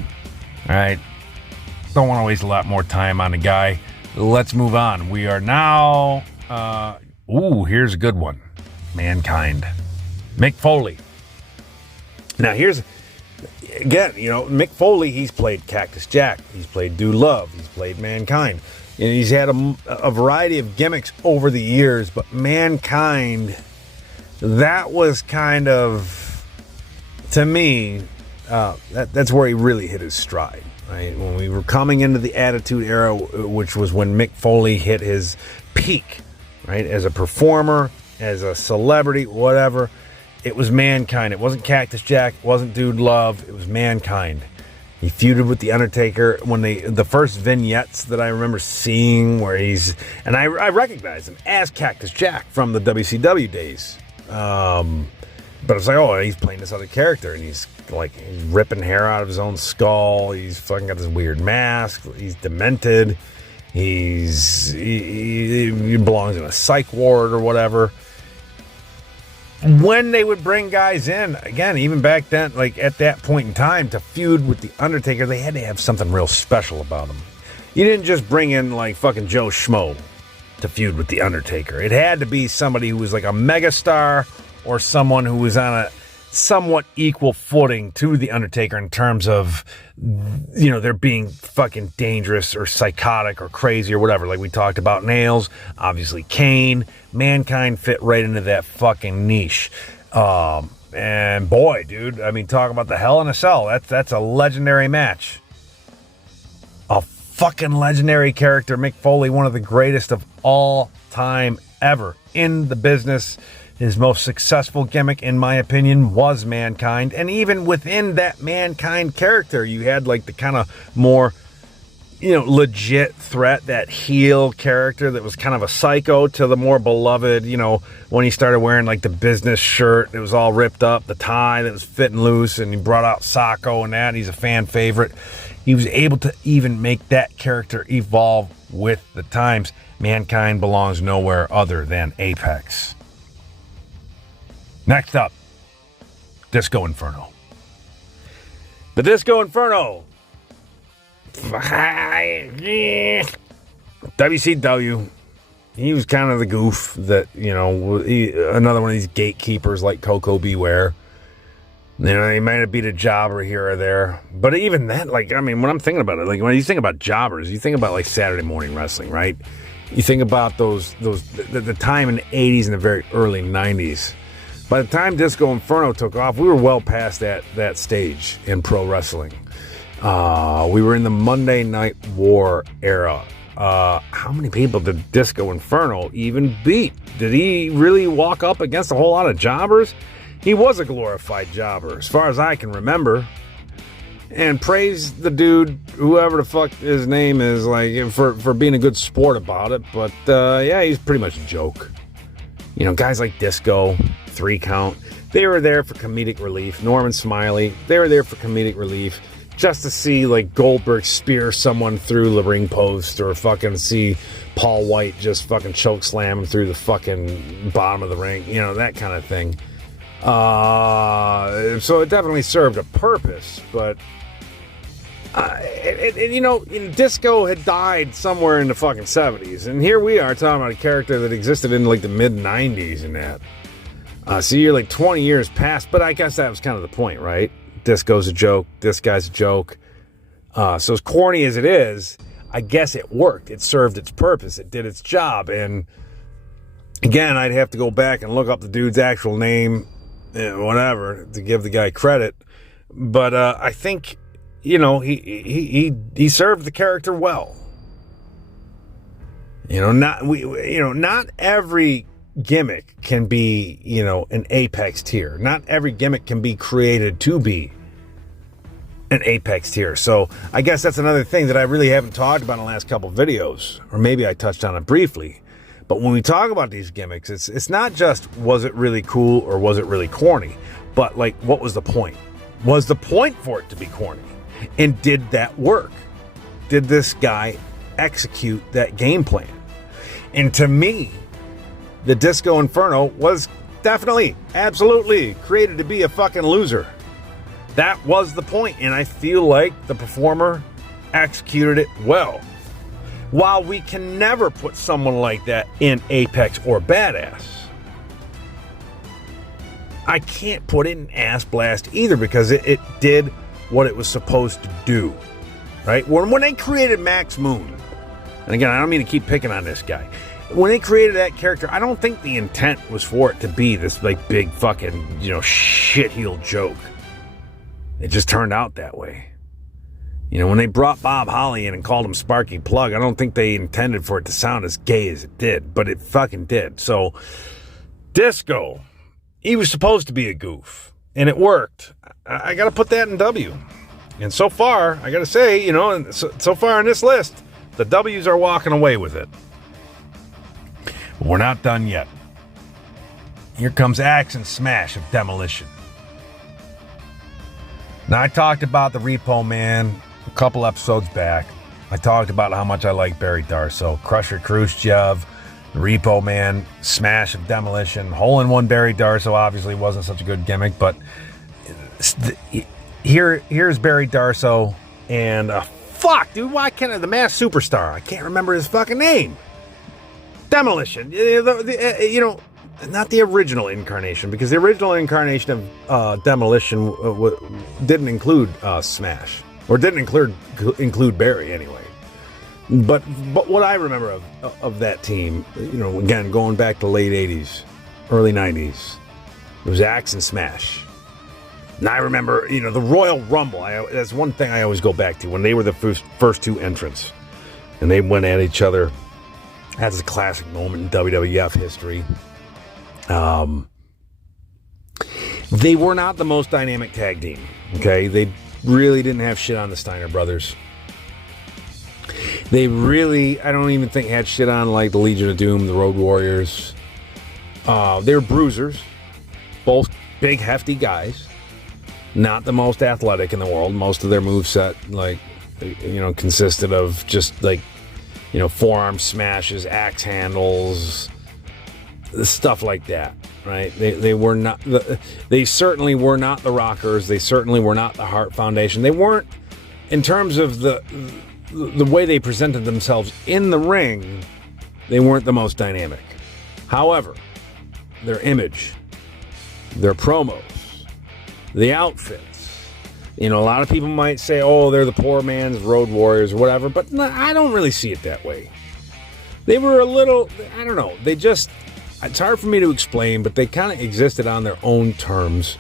All right. Don't want to waste a lot more time on the guy. Let's move on. We are now... here's a good one. Mankind. Mick Foley. Now, here's... Again, Mick Foley, he's played Cactus Jack. He's played Dude Love. He's played Mankind. And he's had a variety of gimmicks over the years. But Mankind, that was kind of... To me, that's where he really hit his stride. right? When we were coming into the Attitude Era, which was when Mick Foley hit his peak, right? As a performer, as a celebrity, whatever. It was Mankind. It wasn't Cactus Jack. It wasn't Dude Love. It was Mankind. He feuded with The Undertaker when the first vignettes that I remember seeing where and I recognize him as Cactus Jack from the WCW days. But it's like, oh, he's playing this other character, and he's ripping hair out of his own skull. He's fucking got this weird mask. He's demented. He belongs in a psych ward or whatever. When they would bring guys in, again, even back then, like at that point in time, to feud with The Undertaker, they had to have something real special about them. You didn't just bring in like fucking Joe Schmo to feud with The Undertaker. It had to be somebody who was like a megastar or someone who was on a somewhat equal footing to The Undertaker in terms of, you know, they're being fucking dangerous or psychotic or crazy or whatever. Like we talked about Nails, obviously Kane. Mankind fit right into that fucking niche. And boy, dude, I mean, talk about the Hell in a Cell. That's a legendary match. A fucking legendary character. Mick Foley, one of the greatest of all time ever in the business. His most successful gimmick, in my opinion, was Mankind. And even within that Mankind character, you had like the kind of more, you know, legit threat, that heel character that was kind of a psycho, to the more beloved, you know, when he started wearing like the business shirt that was all ripped up, the tie that was fitting loose, and he brought out Socko and that, and he's a fan favorite. He was able to even make that character evolve with the times. Mankind belongs nowhere other than Apex. Next up, Disco Inferno. The Disco Inferno. WCW. He was kind of the goof that, you know, another one of these gatekeepers like Coco Beware. You know, he might have beat a jobber here or there. But even that, like, I mean, when I'm thinking about it, like, when you think about jobbers, you think about, like, Saturday morning wrestling, right? You think about the time in the 80s and the very early 90s. By the time Disco Inferno took off, we were well past that stage in pro wrestling. We were in the Monday Night War era. How many people did Disco Inferno even beat? Did he really walk up against a whole lot of jobbers? He was a glorified jobber, as far as I can remember. And praise the dude, whoever the fuck his name is, like, for being a good sport about it. But yeah, he's pretty much a joke. You know, guys like Disco, 3 Count, they were there for comedic relief. Norman Smiley, they were there for comedic relief. Just to see, like, Goldberg spear someone through the ring post, or fucking see Paul White just fucking choke slam him through the fucking bottom of the ring. You know, that kind of thing. So it definitely served a purpose, but you know, Disco had died somewhere in the fucking 70s, and here we are talking about a character that existed in like the mid 90s and that. So you're like 20 years past, but I guess that was kind of the point, right? Disco's a joke, this guy's a joke. So as corny as it is, I guess it worked. It served its purpose. It did its job. And again, I'd have to go back and look up the dude's actual name, whatever, to give the guy credit. But I think, you know, he served the character well. You know, not every gimmick can be, you know, an apex tier. Not every gimmick can be created to be an apex tier. So I guess that's another thing that I really haven't talked about in the last couple of videos, or maybe I touched on it briefly. But when we talk about these gimmicks, it's not just was it really cool or was it really corny, but like, what was the point? Was the point for it to be corny? And did that work? Did this guy execute that game plan? And to me, the Disco Inferno was definitely, absolutely created to be a fucking loser. That was the point, and I feel like the performer executed it well. While we can never put someone like that in Apex or Badass, I can't put it in Ass Blast either, because it did what it was supposed to do, right? When they created Max Moon, and again, I don't mean to keep picking on this guy, when they created that character, I don't think the intent was for it to be this like big fucking, you know, shit-heel joke. It just turned out that way. You know, when they brought Bob Holly in and called him Sparky Plug, I don't think they intended for it to sound as gay as it did, but it fucking did. So, Disco, he was supposed to be a goof, and it worked. I got to put that in W. And so far, I got to say, you know, so far on this list, the W's are walking away with it. But we're not done yet. Here comes Axe and Smash of Demolition. Now, I talked about the Repo Man a couple episodes back. I talked about how much I like Barry Darsow, Crusher Khrushchev, the Repo Man, Smash of Demolition, Hole-in-One Barry Darsow obviously wasn't such a good gimmick, but here's Barry Darsow and fuck, dude, why can't the Masked Superstar? I can't remember his fucking name. Demolition, you know, not the original incarnation, because the original incarnation of Demolition didn't include Smash, or didn't include Barry anyway. But what I remember of that team, you know, again, going back to late 80s, early 90s, it was Axe and Smash. And I remember, you know, the Royal Rumble, that's one thing I always go back to, when they were the first two entrants, and they went at each other. That's a classic moment in WWF history. They were not the most dynamic tag team, okay? They really didn't have shit on the Steiner brothers. They really, I don't even think, had shit on like the Legion of Doom, the Road Warriors. They were bruisers, both big, hefty guys. Not the most athletic in the world. Most of their moveset, like, you know, consisted of just like, you know, forearm smashes, axe handles, stuff like that, right? They were not. They certainly were not the Rockers. They certainly were not the Hart Foundation. They weren't, in terms of the way they presented themselves in the ring, they weren't the most dynamic. However, their image, their promos, the outfits, you know, a lot of people might say, oh, they're the poor man's Road Warriors or whatever, but no, I don't really see it that way. They were a little, I don't know, they just, it's hard for me to explain, but they kind of existed on their own terms.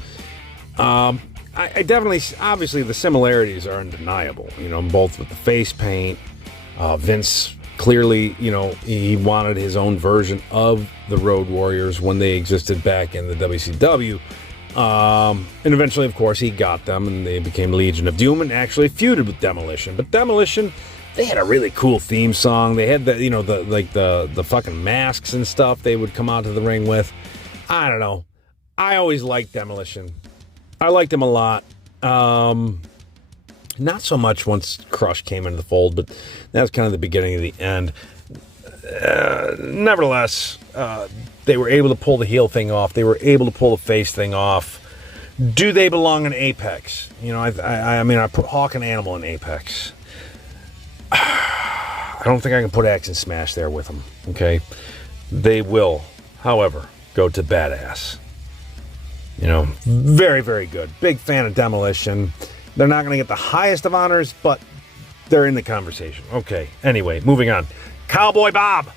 I definitely, obviously the similarities are undeniable, you know, both with the face paint. Vince clearly, you know, he wanted his own version of the Road Warriors when they existed back in the WCW. And eventually, of course, he got them and they became Legion of Doom and actually feuded with Demolition. But Demolition, they had a really cool theme song. They had the, you know, the fucking masks and stuff they would come out to the ring with. I don't know. I always liked Demolition. I liked them a lot. Not so much once Crush came into the fold, but that was kind of the beginning of the end. Nevertheless, they were able to pull the heel thing off. They were able to pull the face thing off. Do they belong in Apex? You know, I mean, I put Hawk and Animal in Apex. I don't think I can put Axe and Smash there with them, okay? They will, however, go to Badass. You know, very, very good. Big fan of Demolition. They're not going to get the highest of honors, but they're in the conversation. Okay, anyway, moving on. Cowboy Bob.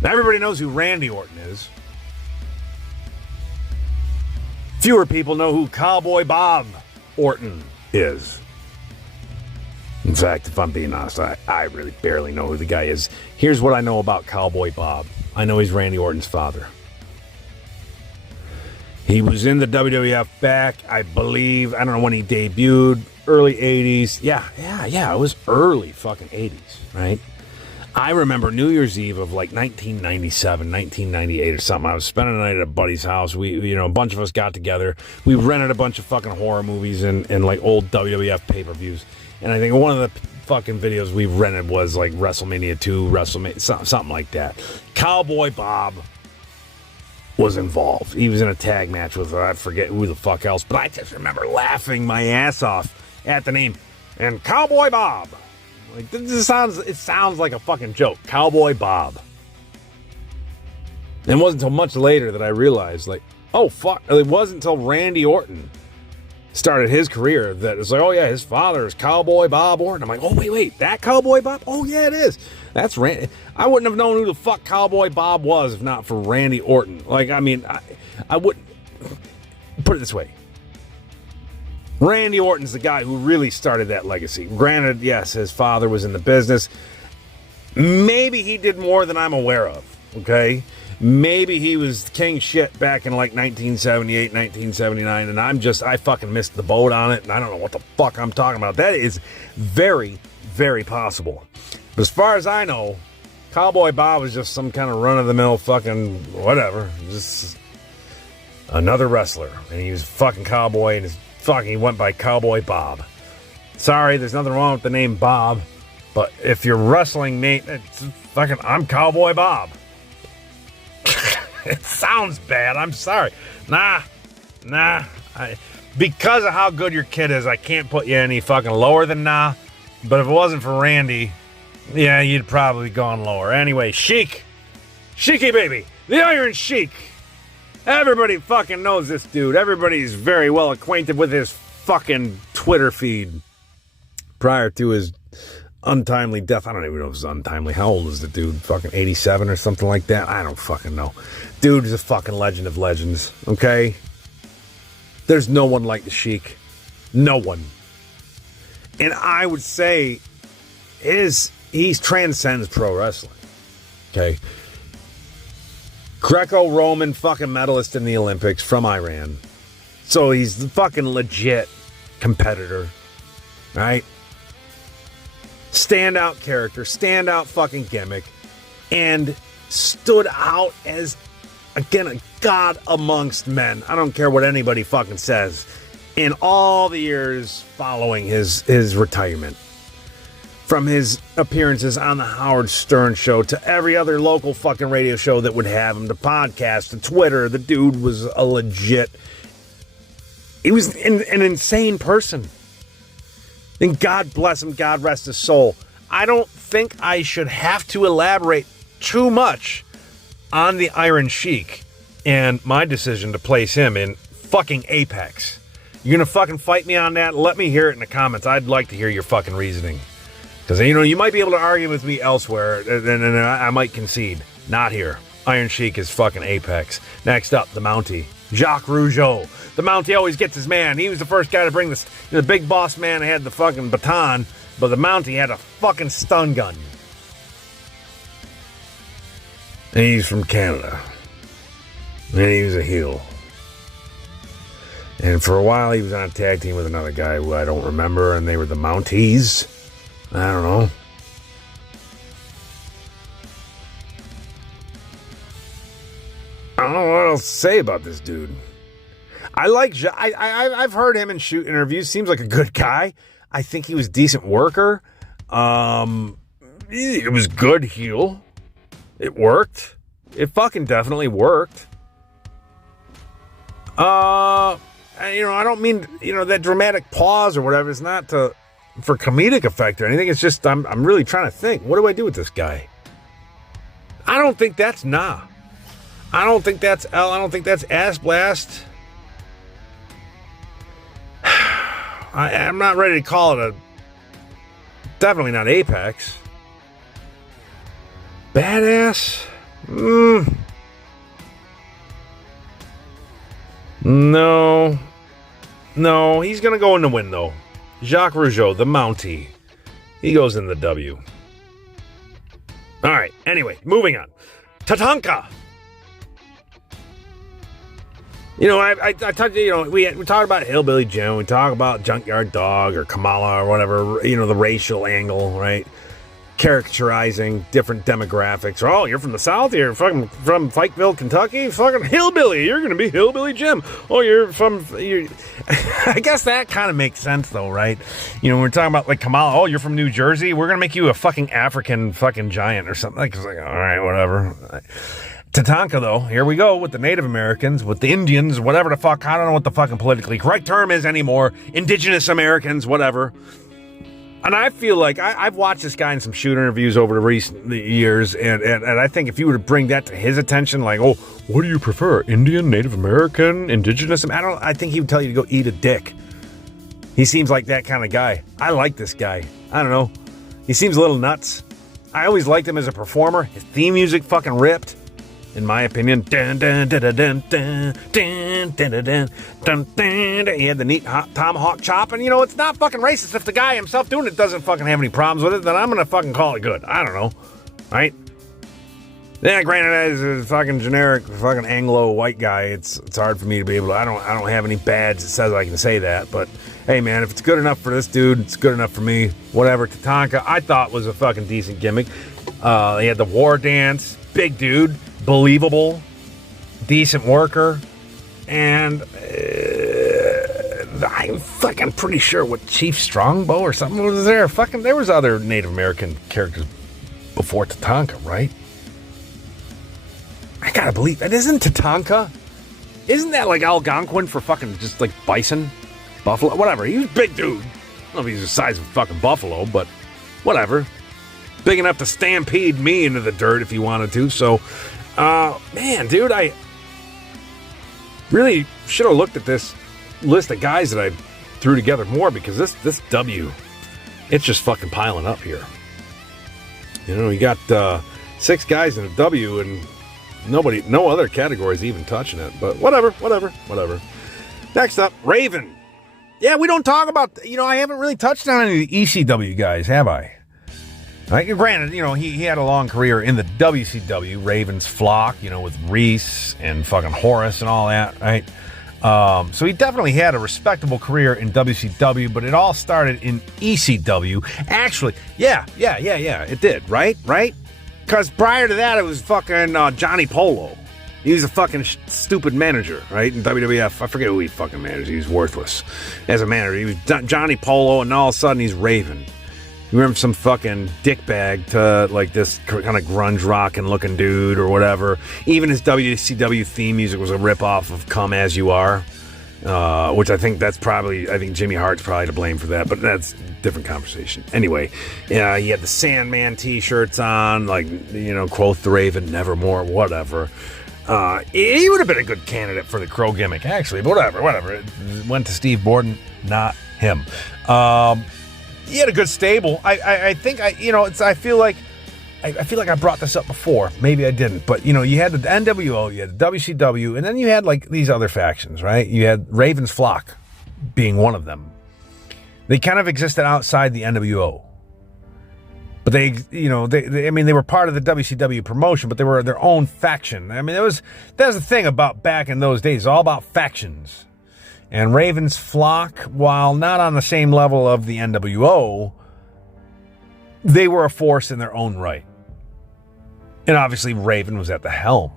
Now, everybody knows who Randy Orton is. Fewer people know who Cowboy Bob Orton is. In fact, if I'm being honest, I really barely know who the guy is. Here's what I know about Cowboy Bob. I know he's Randy Orton's father. He was in the WWF back, I believe, I don't know when he debuted, early 80s. Yeah, it was early fucking 80s, right? I remember New Year's Eve of like 1997, 1998 or something. I was spending the night at a buddy's house. We, you know, a bunch of us got together. We rented a bunch of fucking horror movies and like old WWF pay-per-views. And I think one of the fucking videos we rented was like WrestleMania 2, something like that. Cowboy Bob was involved. He was in a tag match with, I forget who the fuck else, but I just remember laughing my ass off at the name. And Cowboy Bob. Like, it sounds like a fucking joke. Cowboy Bob. And it wasn't until much later that I realized, like, oh, fuck. It wasn't until Randy Orton started his career that it's like, oh, yeah, his father is Cowboy Bob Orton. I'm like, oh, wait, that Cowboy Bob? Oh, yeah, it is. That's Randy. I wouldn't have known who the fuck Cowboy Bob was if not for Randy Orton. Like, I mean, I wouldn't. Put it this way. Randy Orton's the guy who really started that legacy. Granted, yes, his father was in the business. Maybe he did more than I'm aware of, okay? Maybe he was king shit back in like 1978, 1979, and I fucking missed the boat on it, and I don't know what the fuck I'm talking about. That is very, very possible. But as far as I know, Cowboy Bob was just some kind of run-of-the-mill fucking whatever. Just another wrestler. And he was a fucking cowboy, and he went by Cowboy Bob. Sorry, there's nothing wrong with the name Bob, but if you're wrestling, Nate, it's fucking, I'm Cowboy Bob. It sounds bad. I'm sorry. Nah. Because of how good your kid is, I can't put you any fucking lower than nah. But if it wasn't for Randy, yeah, you'd probably gone lower. Anyway, Sheik. Sheiky baby. The Iron Sheik. Everybody fucking knows this dude. Everybody's very well acquainted with his fucking Twitter feed prior to his untimely death. I don't even know if it was untimely. How old is the dude? Fucking 87 or something like that? I don't fucking know. Dude is a fucking legend of legends, okay? There's no one like the Sheik. No one. And I would say he transcends pro wrestling, okay? Greco-Roman fucking medalist in the Olympics from Iran. So he's the fucking legit competitor, right? Standout character, standout fucking gimmick, and stood out as, again, a god amongst men. I don't care what anybody fucking says. In all the years following his retirement, from his appearances on the Howard Stern show to every other local fucking radio show that would have him, to podcast, to Twitter, the dude was a legit, he was an insane person. And God bless him, God rest his soul. I don't think I should have to elaborate too much on the Iron Sheik and my decision to place him in fucking Apex. You're gonna fucking fight me on that? Let me hear it in the comments. I'd like to hear your fucking reasoning. Because, you know, you might be able to argue with me elsewhere, and I might concede. Not here. Iron Sheik is fucking Apex. Next up, the Mounty. Jacques Rougeau. The Mounty always gets his man. He was the first guy to bring this. The big boss man had the fucking baton, but the Mounty had a fucking stun gun. And he's from Canada. And he was a heel. And for a while, he was on a tag team with another guy who I don't remember, and they were the Mounties. I don't know. I don't know what else to say about this dude. I've heard him in shoot interviews. Seems like a good guy. I think he was a decent worker. It was good heel. It worked. It fucking definitely worked. I don't mean, that dramatic pause or whatever. It's not for comedic effect or anything. It's just I'm really trying to think. What do I do with this guy? I don't think that's nah. I don't think that's L. I don't think that's Ass Blast. I'm not ready to call it definitely not Apex. Badass? No, he's going to go in the win, though. Jacques Rougeau, the Mountie. He goes in the W. All right, anyway, moving on. Tatanka. I talked, we talk about Hillbilly Jim. We talk about Junkyard Dog or Kamala or whatever, the racial angle, right? Characterizing different demographics. Oh, you're from the South? You're fucking from Fikeville, Kentucky? Fucking hillbilly. You're going to be Hillbilly Jim. Oh, I guess that kind of makes sense, though, right? When we're talking about, like, Kamala, oh, you're from New Jersey? We're going to make you a fucking African fucking giant or something. It's like, all right, whatever. Tatanka, though, here we go with the Native Americans, with the Indians, whatever the fuck. I don't know what the fucking politically correct term is anymore. Indigenous Americans, whatever. And I feel like I've watched this guy in some shoot interviews over the recent years, and I think if you were to bring that to his attention, like, oh, what do you prefer, Indian, Native American, Indigenous? I think he would tell you to go eat a dick. He seems like that kind of guy. I like this guy. I don't know. He seems a little nuts. I always liked him as a performer. His theme music fucking ripped. in my opinion. Dun, dun, dun, dun, dun, dun, dun, dun, dun, dun, dun, dun. He had the neat tomahawk chop, and it's not fucking racist. If the guy himself doing it doesn't fucking have any problems with it, then I'm gonna fucking call it good. I don't know, right? Yeah, granted, as a fucking generic fucking Anglo white guy, it's hard for me to be able to. I don't have any badge that says I can say that, but hey, man, if it's good enough for this dude, it's good enough for me. Whatever. Tatanka, I thought was a fucking decent gimmick. He had the war dance, big dude, believable, decent worker, and I'm fucking pretty sure what Chief Strongbow or something was there. Fucking, there was other Native American characters before Tatanka, right? I gotta believe that. Isn't Tatanka? Isn't that like Algonquin for fucking just like bison? Buffalo? Whatever. He was a big dude. I don't know if he's the size of a fucking buffalo, but whatever. Big enough to stampede me into the dirt if he wanted to. So, man, dude, I really should have looked at this list of guys that I threw together more, because this W, it's just fucking piling up here. You got 6 guys in a W, and no other categories even touching it. But whatever. Next up, Raven. Yeah, we don't talk about, I haven't really touched on any of the ECW guys, have I? Granted, he had a long career in the WCW, Raven's flock, with Reese and fucking Horace and all that, right? So he definitely had a respectable career in WCW, but it all started in ECW. Actually, yeah, it did, right? Because prior to that, it was fucking Johnny Polo. He was a fucking stupid manager, right? In WWF, I forget who he fucking managed. He was worthless as a manager. He was Johnny Polo, and all of a sudden he's Raven. You remember some fucking dickbag to like this kind of grunge rockin' looking dude or whatever. Even his WCW theme music was a ripoff of "Come As You Are," which I think Jimmy Hart's probably to blame for that, but that's a different conversation. Anyway, he had the Sandman T-shirts on, like quote the Raven, nevermore, whatever. He would have been a good candidate for the Crow gimmick, actually, but whatever. It went to Steve Borden, not him. He had a good stable. I think I feel like I brought this up before. Maybe I didn't, but you had the NWO, you had the WCW, and then you had like these other factions, right? You had Raven's Flock being one of them. They kind of existed outside the NWO, but they were part of the WCW promotion, but they were their own faction. I mean, that was the thing about back in those days, all about factions. And Raven's Flock, while not on the same level of the NWO, they were a force in their own right. And obviously Raven was at the helm.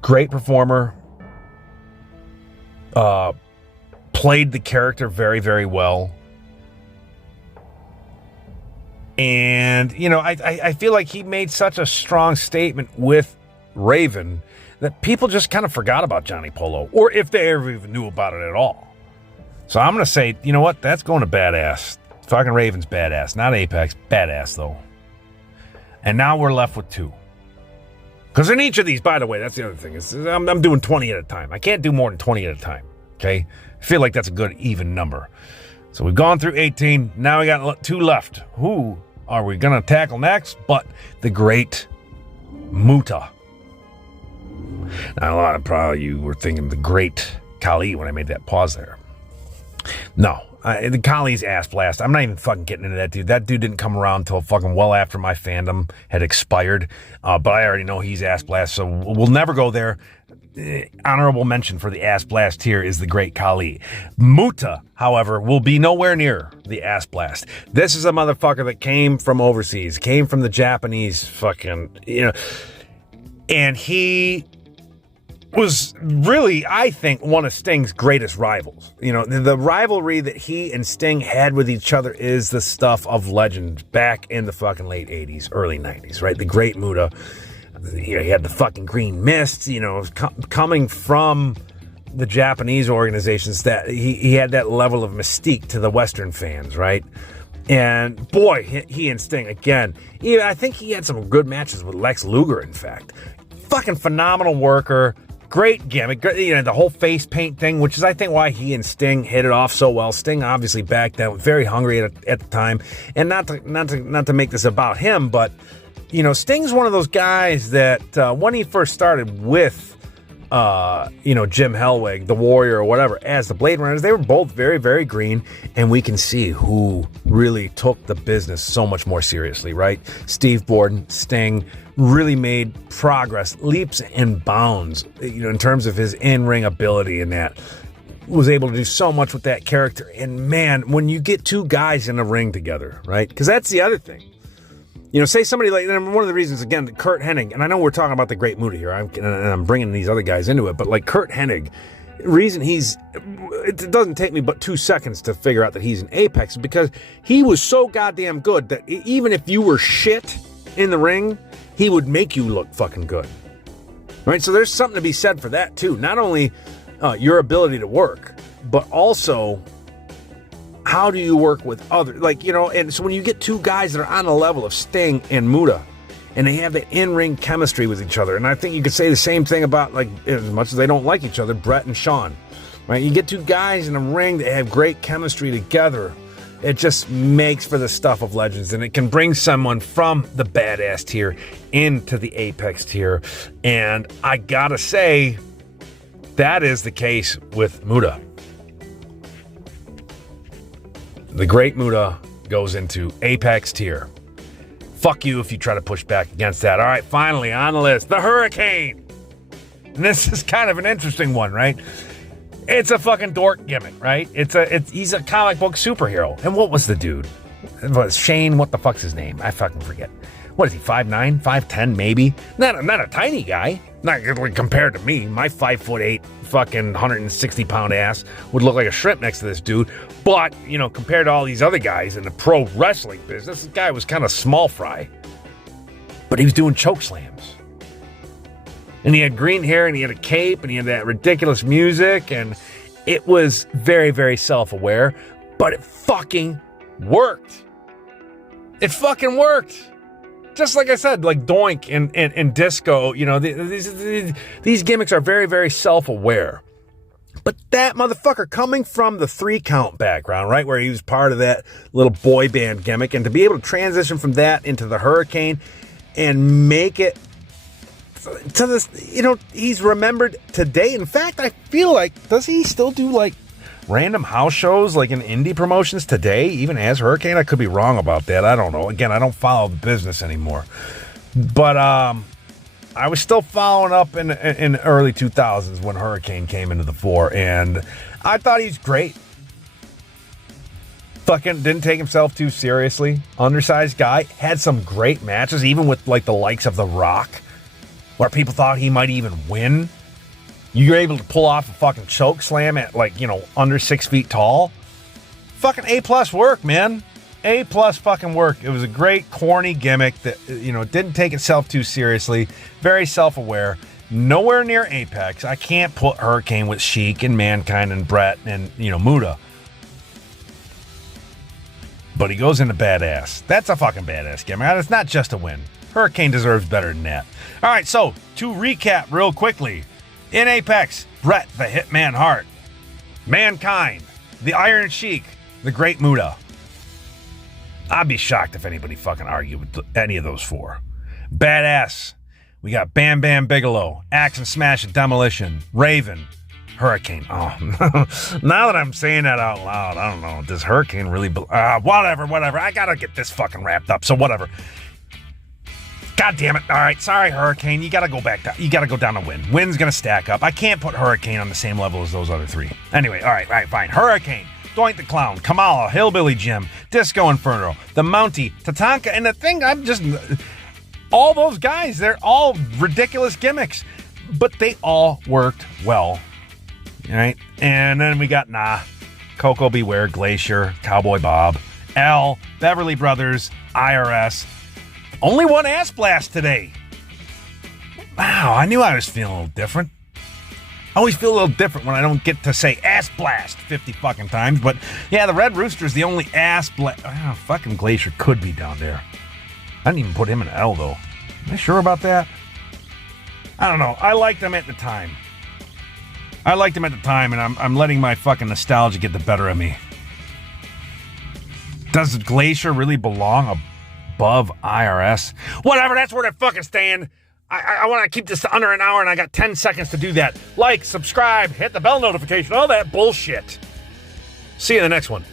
Great performer. Played the character very, very well. And, I feel like he made such a strong statement with Raven that people just kind of forgot about Johnny Polo, or if they ever even knew about it at all. So I'm going to say, you know what? That's going to badass. Fucking Raven's badass. Not Apex. Badass, though. And now we're left with 2. Because in each of these, by the way, that's the other thing. I'm doing 20 at a time. I can't do more than 20 at a time. Okay? I feel like that's a good, even number. So we've gone through 18. Now we got 2 left. Who are we going to tackle next? But the great Muta. Now, a lot of probably you were thinking the great Khali when I made that pause there. No, the Khali's ass blast. I'm not even fucking getting into that dude. That dude didn't come around until fucking well after my fandom had expired. But I already know he's ass blast, so we'll never go there. Honorable mention for the ass blast here is the great Khali. Muta, however, will be nowhere near the ass blast. This is a motherfucker that came from overseas, came from the Japanese fucking, and he was really, I think, one of Sting's greatest rivals. The rivalry that he and Sting had with each other is the stuff of legend back in the fucking late 80s, early 90s, right? The great Muta. He had the fucking green mist, coming from the Japanese organizations, that he had that level of mystique to the Western fans, right? And boy, he and Sting, again, I think he had some good matches with Lex Luger, in fact. Fucking phenomenal worker. Great gimmick, the whole face paint thing, which is, I think, why he and Sting hit it off so well. Sting, obviously, back then, was very hungry at the time, and not to make this about him, but Sting's one of those guys that when he first started with, Jim Hellwig, the Warrior or whatever, as the Blade Runners, they were both very, very green, and we can see who really took the business so much more seriously, right? Steve Borden, Sting, really made progress, leaps and bounds, in terms of his in-ring ability, and that was able to do so much with that character. And man, when you get two guys in a ring together, right? Because that's the other thing. Say somebody like, and one of the reasons, again, Kurt Hennig, and I know we're talking about the Great Muta here, and I'm bringing these other guys into it, but like Kurt Hennig, reason it doesn't take me but 2 seconds to figure out that he's an Apex, because he was so goddamn good that even if you were shit in the ring, he would make you look fucking good. Right? So there's something to be said for that too. Not only your ability to work, but also how do you work with others? And so when you get two guys that are on the level of Sting and Muta, and they have that in-ring chemistry with each other, and I think you could say the same thing about, like, as much as they don't like each other, Bret and Shawn, right? You get two guys in a ring that have great chemistry together, it just makes for the stuff of legends, and it can bring someone from the badass tier into the Apex tier, and I gotta say, that is the case with Muta. The Great Muta goes into Apex tier. Fuck you if you try to push back against that. All right, finally on the list, the Hurricane. And this is kind of an interesting one, right? It's a fucking dork gimmick, right? He's a comic book superhero. And what was the dude? It was Shane, what the fuck's his name? I fucking forget. What is he, 5'9", 5'10", maybe? Not a tiny guy. Not compared to me. My 5'8", fucking 160-pound ass would look like a shrimp next to this dude. But, compared to all these other guys in the pro wrestling business, this guy was kind of small fry. But he was doing choke slams. And he had green hair, and he had a cape, and he had that ridiculous music, and it was very, very self-aware. But it fucking worked. It fucking worked. Just like I said, like Doink and Disco, these gimmicks are very, very self-aware. But that motherfucker coming from the 3-count background, right, where he was part of that little boy band gimmick, and to be able to transition from that into the Hurricane and make it to this, he's remembered today. In fact, I feel like, does he still do like random house shows like in indie promotions today, even as Hurricane? I could be wrong about that. I don't know. Again, I don't follow the business anymore. But I was still following up in the early 2000s when Hurricane came into the fore, and I thought he's great. Fucking didn't take himself too seriously. Undersized guy. Had some great matches, even with like the likes of The Rock, where people thought he might even win. You're able to pull off a fucking choke slam at under 6 feet tall. Fucking A+ work, man. A+ fucking work. It was a great corny gimmick that, didn't take itself too seriously. Very self-aware. Nowhere near Apex. I can't put Hurricane with Sheik and Mankind and Bret and, Muta. But he goes into badass. That's a fucking badass gimmick. It's not just a win. Hurricane deserves better than that. All right, so to recap real quickly. In Apex, Bret the Hitman Hart, Mankind, the Iron Sheik, the Great Muta. I'd be shocked if anybody fucking argued with any of those four. Badass, we got Bam Bam Bigelow, Axe and Smash and Demolition, Raven, Hurricane. Oh, now that I'm saying that out loud, I don't know. Does Hurricane really... whatever. I gotta get this fucking wrapped up, so whatever. God damn it. All right, sorry, Hurricane. You got to go back down. You got to go down to win. Win's going to stack up. I can't put Hurricane on the same level as those other three. Anyway, all right, fine. Hurricane, Doink the Clown, Kamala, Hillbilly Jim, Disco Inferno, the Mounty, Tatanka, and the thing, all those guys, they're all ridiculous gimmicks, but they all worked well. All right? And then we got Coco Beware, Glacier, Cowboy Bob, L, Beverly Brothers, IRS. Only one ass blast today. Wow, I knew I was feeling a little different. I always feel a little different when I don't get to say ass blast 50 fucking times. But yeah, the Red Rooster's the only ass blast. Oh, fucking Glacier could be down there. I didn't even put him in L though. Am I sure about that? I don't know. I liked him at the time. And I'm letting my fucking nostalgia get the better of me. Does Glacier really belong above IRS. Whatever, that's where they fucking stand. I want to keep this under an hour, and I got 10 seconds to do that. Like, subscribe, hit the bell notification, all that bullshit. See you in the next one.